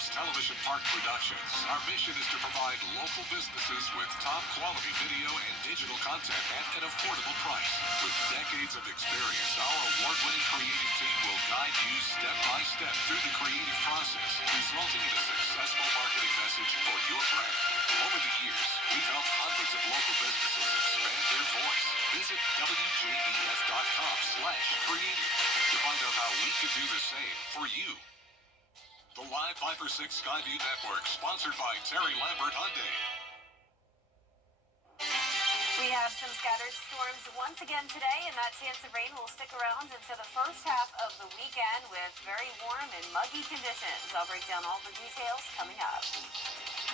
WJBF's Television Park Productions. Our mission is to provide local businesses with top quality video and digital content at an affordable price. With decades of experience, our award-winning creative team will guide you step by step through the creative process, resulting in a successful marketing message for your brand. Over the years, we've helped hundreds of local businesses expand their voice. Visit WJBF.com/creative to find out how we can do the same for you. The Live 5 6 Skyview Network, sponsored by Terry Lambert Hyundai. We have some scattered storms once again today, and that chance of rain will stick around into the first half of the weekend with very warm and muggy conditions. I'll break down all the details coming up.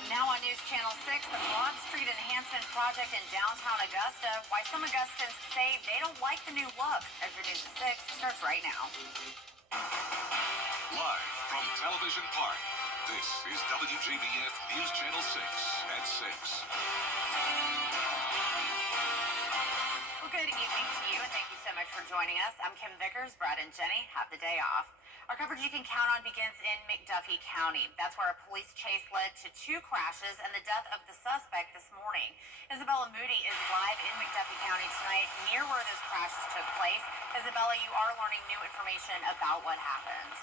Now on News Channel 6, the Broad Street Enhancement Project in downtown Augusta. Why some Augustans say they don't like the new look. Extra News at 6 starts right now. Live from Television Park, this is WJBF News Channel 6 at 6. Well, good evening to you, and thank you so much for joining us. I'm Kim Vickers. Brad and Jenny have the day off. Our coverage you can count on begins in McDuffie County. That's where a police chase led to 2 crashes and the death of the suspect this morning. Isabella Moody is live in McDuffie County tonight, near where those crashes took place. Isabella, you are learning new information about what happened.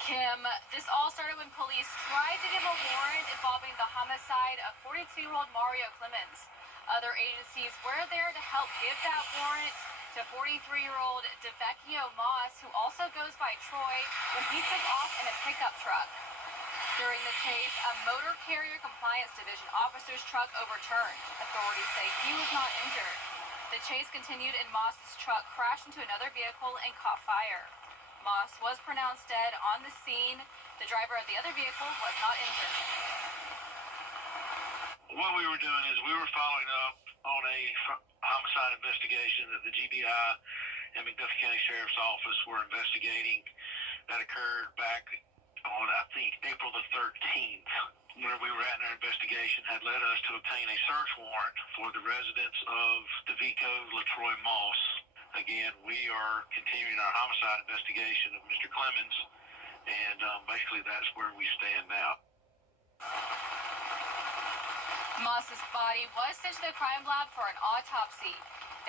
Kim, this all started when police tried to give a warrant involving the homicide of 42-year-old Mario Clemens. Other agencies were there to help give that warrant to 43-year-old DeVecchio Moss, who also goes by Troy, when he took off in a pickup truck. During the chase, a Motor Carrier Compliance Division officer's truck overturned. Authorities say he was not injured. The chase continued and Moss's truck crashed into another vehicle and caught fire. Moss was pronounced dead on the scene. The driver of the other vehicle was not injured. What we were doing is we were following up on a homicide investigation that the GBI and McDuffie County Sheriff's Office were investigating that occurred back on, I think, April the 13th. Where we were at in our investigation had led us to obtain a search warrant for the residence of DeVecchio LaTroy Moss. Again, we are continuing our homicide investigation of Mr. Clemens, and basically that's where we stand now. Moss's body was sent to the crime lab for an autopsy.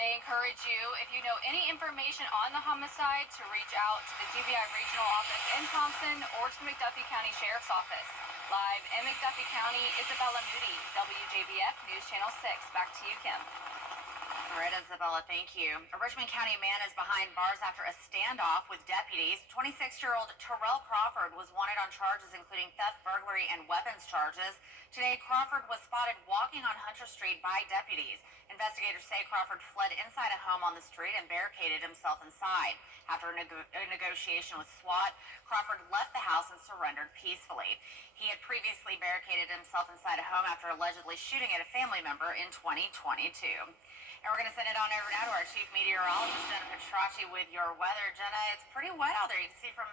They encourage you, if you know any information on the homicide, to reach out to the GBI Regional Office in Thompson or to McDuffie County Sheriff's Office. Live in McDuffie County, Isabella Moody, WJBF News Channel 6. Back to you, Kim. All right, Isabella, thank you. A Richmond County man is behind bars after a standoff with deputies. 26-year-old Terrell Crawford was wanted on charges including theft, burglary, and weapons charges. Today, Crawford was spotted walking on Hunter Street by deputies. Investigators say Crawford fled inside a home on the street and barricaded himself inside. After a negotiation with SWAT, Crawford left the house and surrendered peacefully. He had previously barricaded himself inside a home after allegedly shooting at a family member in 2022. And we're going to send it on over now to our chief meteorologist, Jenna Petracci, with your weather. Jenna, it's pretty wet out there. You can see from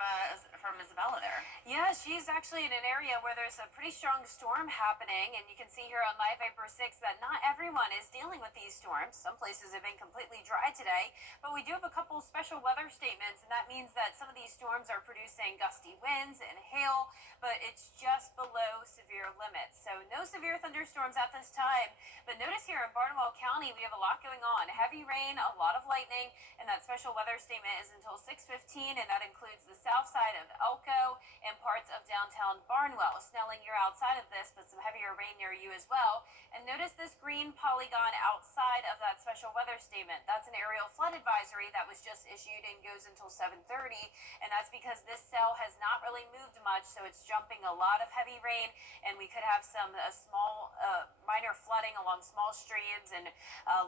Isabella there. Yeah, she's actually in an area where there's a pretty strong storm happening, and you can see here on Live Vapor 6 that not everyone is dealing with these storms. Some places have been completely dry today, but we do have a couple special weather statements, and that means that some of these storms are producing gusty winds and hail, but it's just below severe limits. So no severe thunderstorms at this time, but notice here in Barnwell County, we have a lot going on. Heavy rain, a lot of lightning, and that special weather statement is until 6:15, and that includes the south side of Elko and parts of downtown Barnwell. Snelling, you're outside of this, but some heavier rain near you as well. And notice this green polygon outside of that special weather statement. That's an aerial flood advisory that was just issued and goes until 7:30, and that's because this cell has not really moved much, so it's jumping a lot of heavy rain, and we could have some small minor flooding along small streams and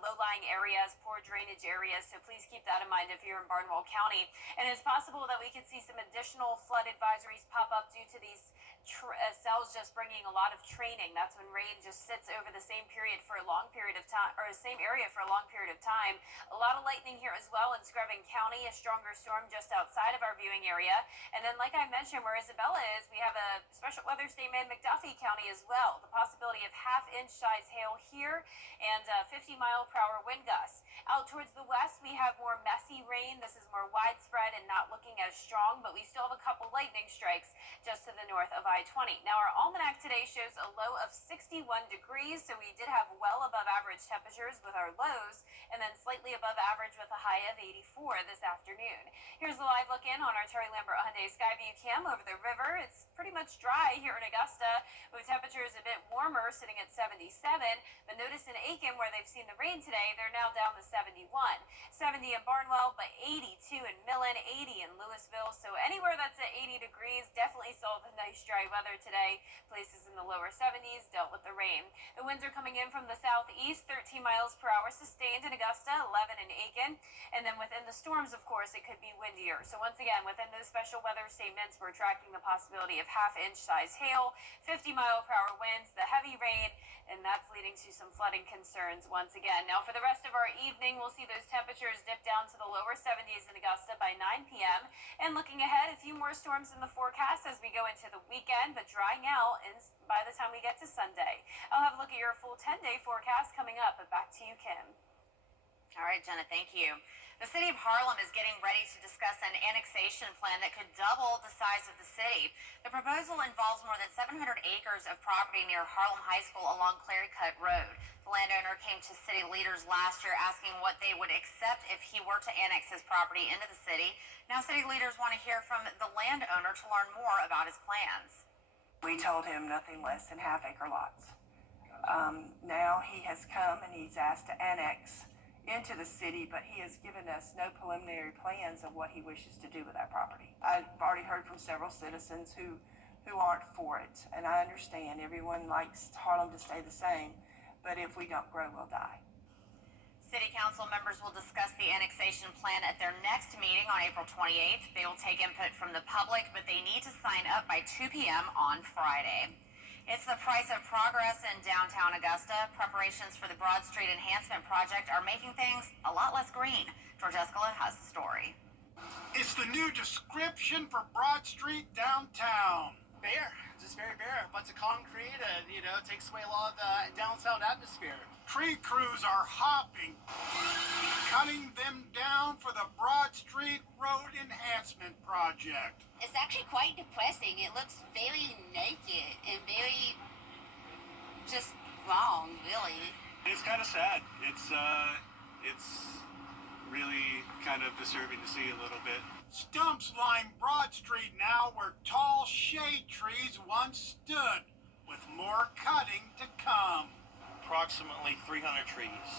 low-lying areas, poor drainage areas, so please keep that in mind if you're in Barnwell County. And it's possible that we could see some additional flood advisories pop up due to these cells just bringing a lot of training. That's when rain just sits over the same period for a long period of time, or the same area for a long period of time. A lot of lightning here as well in Screven County, a stronger storm just outside of our viewing area. And then, like I mentioned, where Isabella is, we have a special weather statement in McDuffie County as well. The possibility of half-inch size hail here and 50-mile-per-hour wind gusts. Out towards the west, we have more messy rain. This is more widespread and not looking as strong, but we still have a couple lightning strikes just to the north of I-20. Now, our almanac today shows a low of 61 degrees, so we did have well above average temperatures with our lows, and then slightly above average with a high of 84 this afternoon. Here's a live look in on our Terry Lambert Hyundai Skyview cam over the river. It's pretty much dry here in Augusta, with temperatures a bit warmer, sitting at 77. But notice in Aiken, where they've seen the rain today, they're now down to 71. 70 in Barnwell, but 82 in Millen, 80 in Louisville. So anywhere that's at 80 degrees definitely saw the nice dry weather today. Places in the lower 70s dealt with the rain. The winds are coming in from the southeast, 13 miles per hour sustained in Augusta, 11 in Aiken. And then within the storms, of course, it could be windier. So once again, within those special weather statements, we're tracking the possibility of half-inch size hail, 50-mile-per-hour winds, the heavy rain, and that's leading to some flooding concerns once again. Now, for the rest of our evening, we'll see those temperatures dip down to the lower 70s in Augusta by 9 p.m. And looking ahead, a few more storms in the forecast as we go into the weekend, but drying out by the time we get to Sunday. I'll have a look at your full 10-day forecast coming up, but back to you, Kim. All right, Jenna, thank you. The city of Harlem is getting ready to discuss an annexation plan that could double the size of the city. The proposal involves more than 700 acres of property near Harlem High School along Clary Cut Road. The landowner came to city leaders last year asking what they would accept if he were to annex his property into the city. Now city leaders want to hear from the landowner to learn more about his plans. We told him nothing less than half-acre lots. Now he has come and he's asked to annex into the city, but he has given us no preliminary plans of what he wishes to do with that property. I've already heard from several citizens who aren't for it, and I understand everyone likes Harlem to stay the same, but if we don't grow, we'll die. City council members will discuss the annexation plan at their next meeting on April 28th. They will take input from the public, but they need to sign up by 2 p.m. on Friday. It's the price of progress in downtown Augusta. Preparations for the Broad Street Enhancement Project are making things a lot less green. George Escalade has the story. It's the new description for Broad Street downtown. Bare, just very bare. A bunch of concrete and, it takes away a lot of the downtown atmosphere. Tree crews are hopping, cutting them down for the Broad Street Road Enhancement Project. It's actually quite depressing. It looks very naked and very just wrong, really. It's kind of sad. It's really kind of disturbing to see a little bit. Stumps line Broad Street now where tall shade trees once stood, with more cutting to come. Approximately 300 trees,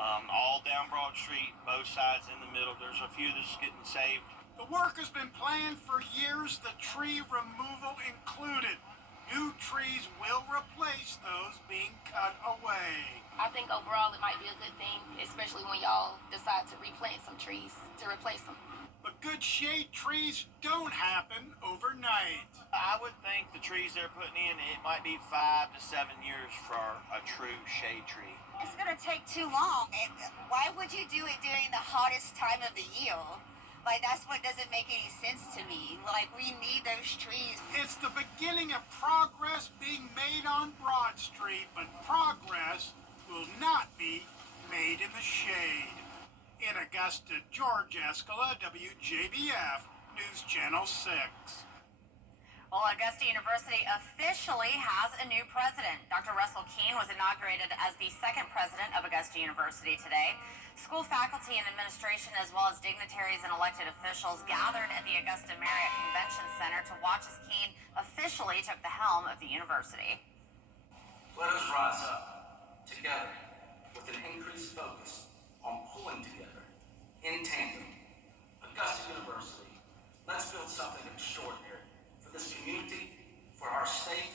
all down Broad Street, both sides, in the middle. There's a few that's getting saved. The work has been planned for years, the tree removal included. New trees will replace those being cut away. I think overall it might be a good thing, especially when y'all decide to replant some trees to replace them. But good shade trees don't happen overnight. I would think the trees they're putting in, it might be 5 to 7 years for a true shade tree. It's going to take too long. Why would you do it during the hottest time of the year? That's what doesn't make any sense to me. We need those trees. It's the beginning of progress being made on Broad Street, but progress will not be made in the shade. In Augusta, George Escalade, WJBF, News Channel 6. Well, Augusta University officially has a new president. Dr. Russell Keene was inaugurated as the second president of Augusta University today. School faculty and administration, as well as dignitaries and elected officials, gathered at the Augusta Marriott Convention Center to watch as Keene officially took the helm of the university. Let us rise up together with an increased focus on pulling together in tandem. Augusta University, let's build something extraordinary for this community, for our state,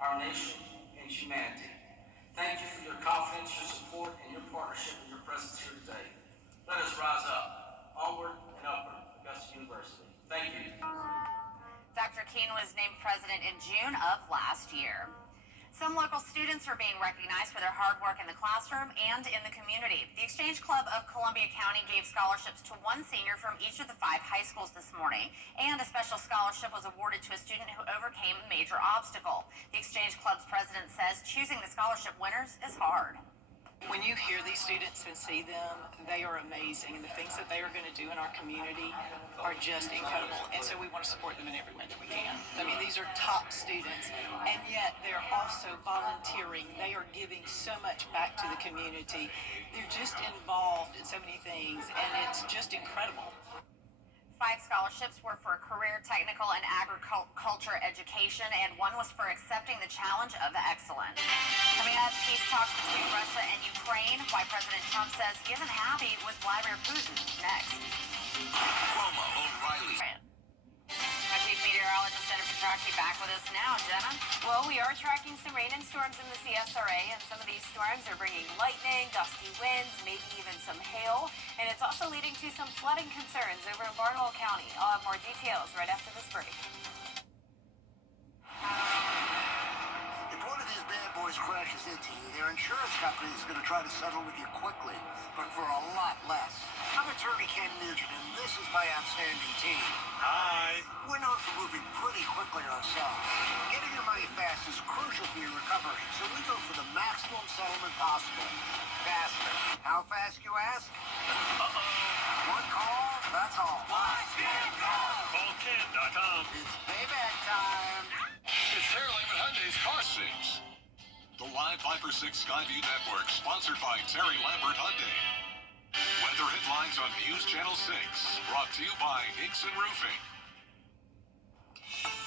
our nation, and humanity. Thank you for your confidence, your support, and your partnership and your presence here today. Let us rise up, onward and upward, Augusta University. Thank you. Dr. Keene was named president in June of last year. Some local students are being recognized for their hard work in the classroom and in the community. The Exchange Club of Columbia County gave scholarships to one senior from each of the 5 high schools this morning, and a special scholarship was awarded to a student who overcame a major obstacle. The Exchange Club's president says choosing the scholarship winners is hard. When you hear these students and see them, they are amazing, and the things that they are going to do in our community are just incredible, and so we want to support them in every way that we can. I mean, these are top students, and yet they're also volunteering. They are giving so much back to the community. They're just involved in so many things, and it's just incredible. 5 scholarships were for career, technical, and agriculture education, and one was for accepting the challenge of excellence. Coming up, peace talks between Russia and Ukraine, why President Trump says he isn't happy with Vladimir Putin. Next. Cuomo, O'Reilly. My chief meteorologist, Jennifer Trachy, back with us now. Jenna? Well, we are tracking some rain and storms in the CSRA, and some of these storms are bringing lightning, gusty winds, maybe even some hail, and it's also leading to some flooding concerns over in Barnwell County. I'll have more details right after this break. If one of these bad boys crashes into you, their insurance company is going to try to settle with you quickly, but for a lot less. I'm attorney Ken Nugent, and this is my outstanding team. Hi. We're known for moving pretty quickly ourselves. Getting your money fast is crucial for your recovery, so we go for the maximum settlement possible. Faster. How fast, you ask? One call, that's all. Call Ken.com. It's payback time. It's Terry Lehman Hyundai's Car 6. The live Viper 6 Skyview Network, sponsored by Terry Lambert Hyundai. Weather headlines on News Channel 6, brought to you by Hickson Roofing.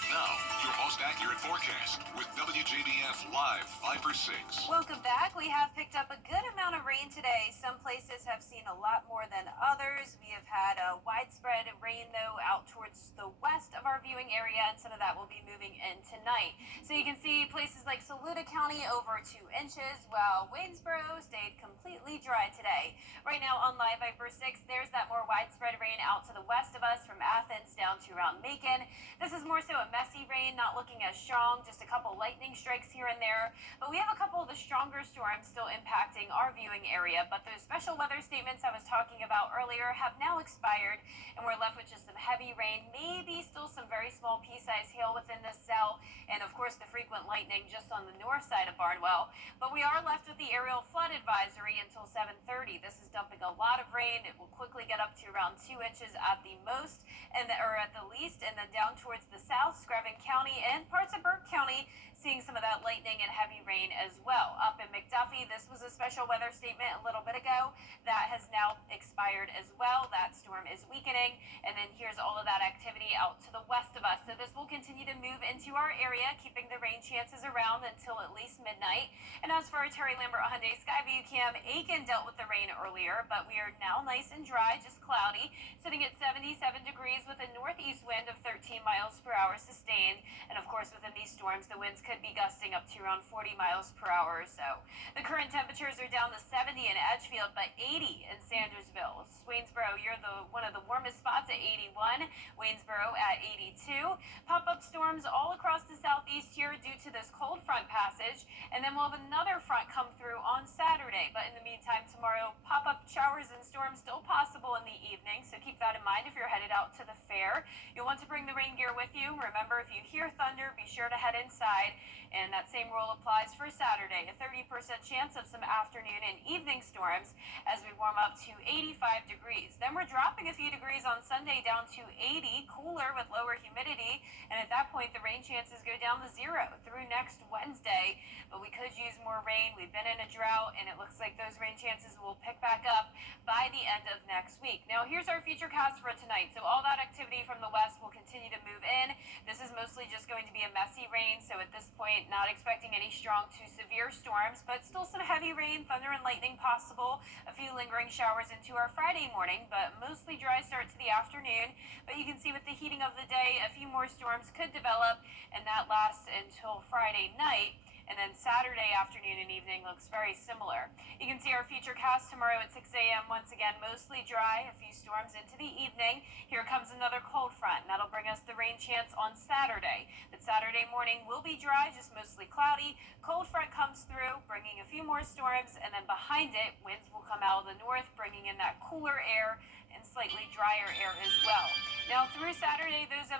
Now, your most accurate forecast with WJBF Live Viper 6. Welcome back. We have picked up a good amount of rain today. Some places have seen a lot more than others. We have had a widespread rain, though, out towards the west of our viewing area, and some of that will be moving in tonight. So you can see places like Saluda County over 2 inches, while Waynesboro stayed completely dry today. Right now on Live Viper 6, there's that more widespread rain out to the west of us from Athens down to around Macon. This is more so a messy rain, not looking as strong, just a couple lightning strikes here and there. But we have a couple of the stronger storms still impacting our viewing area, but those special weather statements I was talking about earlier have now expired, and we're left with just some heavy rain, maybe still some very small pea-sized hail within this cell, and of course the frequent lightning just on the north side of Barnwell. But we are left with the aerial flood advisory until 7:30. This is dumping a lot of rain. It will quickly get up to around 2 inches at the most, or at the least, and then down towards the south, Screven County and parts of Burke County, seeing some of that lightning and heavy rain as well. Up in McDuffie, this was a special weather statement a little bit ago. That has now expired as well. That storm is weakening, and then here's all of that activity out to the west of us. So this will continue to move into our area, keeping the rain chances around until at least midnight. And as for our Terry Lambert Hyundai Skyview Cam, Aiken dealt with the rain earlier, but we are now nice and dry, just cloudy, sitting at 77 degrees with a northeast wind of 13 miles per hour sustained. And of course, within these storms, the winds could be gusting up to around 40 miles per hour or so. The current temperatures are down to 70 in Edgefield, but 80 in Sandersville. Waynesboro, you're one of the warmest spots at 81. Waynesboro at 82. Pop-up storms all across the southeast here due to this cold front passage, and then we'll have another front come through on Saturday. But in the meantime, tomorrow, pop-up showers and storms still possible in the evening, so keep that in mind if you're headed out to the fair. You'll want to bring the rain gear with you. Remember, if you hear thunder, be sure to head inside. And that same rule applies for Saturday. A 30% chance of some afternoon and evening storms as we warm up to 85 degrees. Then we're dropping a few degrees on Sunday down to 80, cooler with lower humidity. And at that point, the rain chances go down to 0 through next Wednesday. But we could use more rain. We've been in a drought, and it looks like those rain chances will pick back up by the end of next week. Now, here's our future cast for tonight. So all that activity from the west will continue to move in. This is mostly just going to be a messy rain. So at this point, not expecting any strong to severe storms, but still some heavy rain, thunder and lightning possible. A few lingering showers into our Friday morning, but mostly dry start to the afternoon. But you can see with the heating of the day, a few more storms could develop, and that lasts until Friday night. And then Saturday afternoon and evening looks very similar. You can see our futurecast tomorrow at 6 a.m. Once again, mostly dry, a few storms into the evening. Here comes another cold front, and that'll bring us the rain chance on Saturday. But Saturday morning will be dry, just mostly cloudy. Cold front comes through, bringing a few more storms, and then behind it, winds will come out of the north, bringing in that cooler air and slightly drier air as well. Now through Saturday, those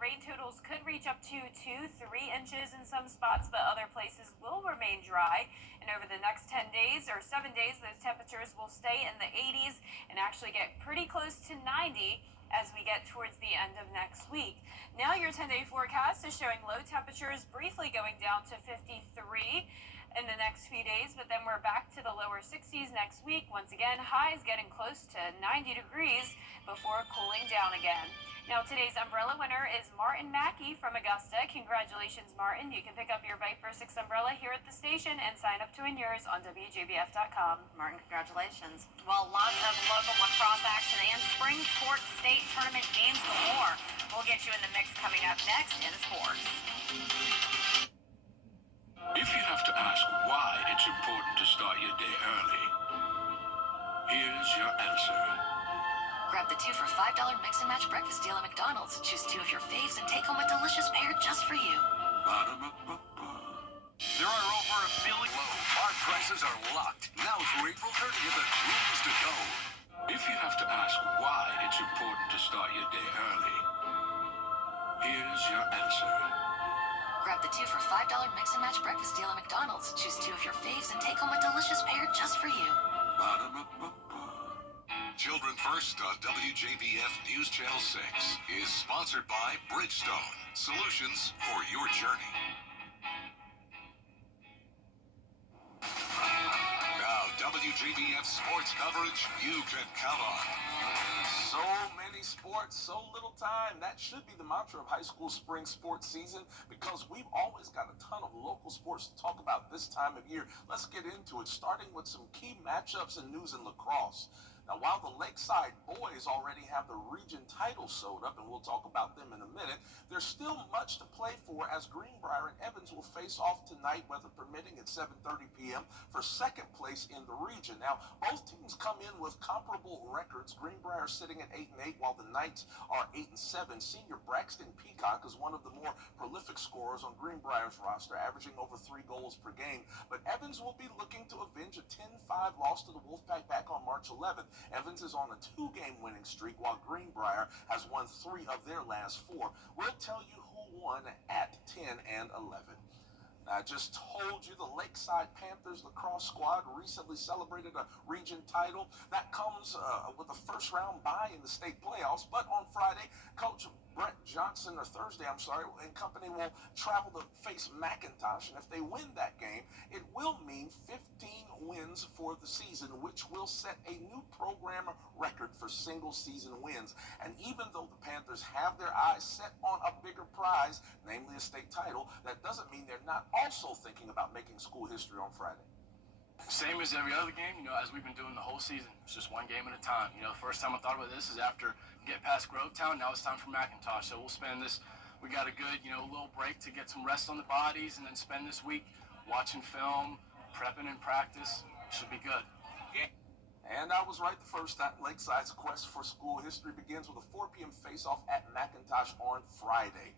rain totals could reach up to 2-3 inches in some spots, but other places will remain dry. And over the next 10 days or 7 days, those temperatures will stay in the 80s and actually get pretty close to 90 as we get towards the end of next week. Now your 10-day forecast is showing low temperatures briefly going down to 53 in the next few days, but then we're back to the lower 60s next week. Once again, highs getting close to 90 degrees before cooling down again. Now today's umbrella winner is Martin Mackey from Augusta. Congratulations, Martin. You can pick up your Viper 6 umbrella here at the station and sign up to win yours on WJBF.com. Martin, congratulations. Well, lots of local lacrosse action and spring sports state tournament games galore. We'll get you in the mix coming up next in sports. If you have to ask why it's important to start your day early, here's your answer. Grab the 2 for $5 mix and match breakfast deal at McDonald's. Choose 2 of your faves and take home a delicious pair just for you. There are over a billion low. Our prices are locked. Now through April 30th and rooms to go. If you have to ask why it's important to start your day early, here's your answer. Grab the 2 for $5 mix and match breakfast deal at McDonald's. Choose 2 of your faves and take home a delicious pair just for you. Children First on WJBF News Channel 6 is sponsored by Bridgestone, solutions for your journey. Now, WJBF sports coverage you can count on. So many sports, so little time. That should be the mantra of high school spring sports season, because we've always got a ton of local sports to talk about this time of year. Let's get into it, starting with some key matchups and news in lacrosse. Now, while the Lakeside boys already have the region title sewed up, and we'll talk about them in a minute, there's still much to play for as Greenbrier and Evans will face off tonight, weather permitting, at 7:30 p.m. for second place in the region. Now, both teams come in with comparable records. Greenbrier sitting at 8-8, while the Knights are 8-7. Senior Braxton Peacock is one of the more prolific scorers on Greenbrier's roster, averaging over 3 goals per game. But Evans will be looking to avenge a 10-5 loss to the Wolfpack back on March 11th. Evans is on a 2-game winning streak, while Greenbrier has won 3 of their last 4. We'll tell you who won at 10 and 11. I just told you the Lakeside Panthers lacrosse squad recently celebrated a region title. That comes with a first-round bye in the state playoffs. But on Friday, Coach Brett Johnson, or Thursday, and company will travel to face McIntosh. And if they win that game, it will mean 15 wins for the season, which will set a new program record for single-season wins. And even though the Panthers have their eyes set on a bigger prize, namely a state title, that doesn't mean they're not also thinking about making school history on Friday. Same as every other game, as we've been doing the whole season. It's just one game at a time. First time I thought about this is after get past Grovetown. Now it's time for McIntosh. So we'll spend this. We got a good, little break to get some rest on the bodies, and then spend this week watching film, prepping and practice. Should be good. And I was right the first time. Lakeside's quest for school history begins with a 4 p.m. face-off at McIntosh on Friday.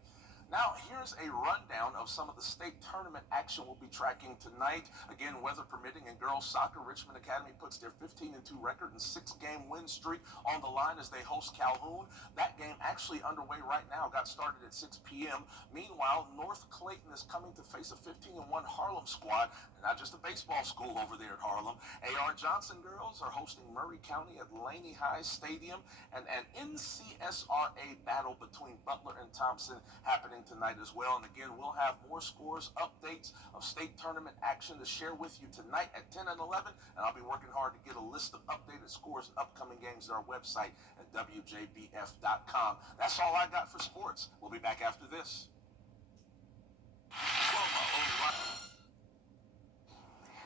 Now, here's a rundown of some of the state tournament action we'll be tracking tonight. Again, weather permitting, in girls soccer, Richmond Academy puts their 15-2 record and 6-game win streak on the line as they host Calhoun. That game actually underway right now, got started at 6 p.m. Meanwhile, North Clayton is coming to face a 15-1 Harlem squad. Not just a baseball school over there at Harlem. A.R. Johnson girls are hosting Murray County at Laney High Stadium, and an NCSRA battle between Butler and Thompson happening tonight as well. And again, we'll have more scores, updates of state tournament action to share with you tonight at 10 and 11, and I'll be working hard to get a list of updated scores and upcoming games at our website at WJBF.com. That's all I got for sports. We'll be back after this.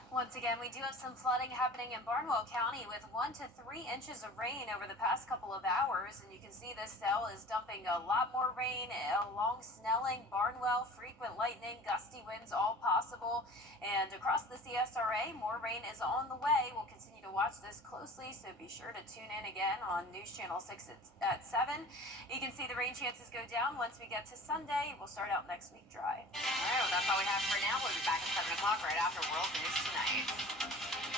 Once again, we do have some flooding happening in Barnwell County with 1 to 3 inches of rain over the past couple of hours. And you can see this cell is dumping a lot more rain along Snelling, Barnwell, frequent lightning, gusty winds, all possible. And across the CSRA, more rain is on the way. We'll continue to watch this closely, so be sure to tune in again on News Channel 6 at 7. You can see the rain chances go down once we get to Sunday. We'll start out next week dry. All right, well, that's all we have for now. We'll be back at 7 o'clock right after World News Tonight.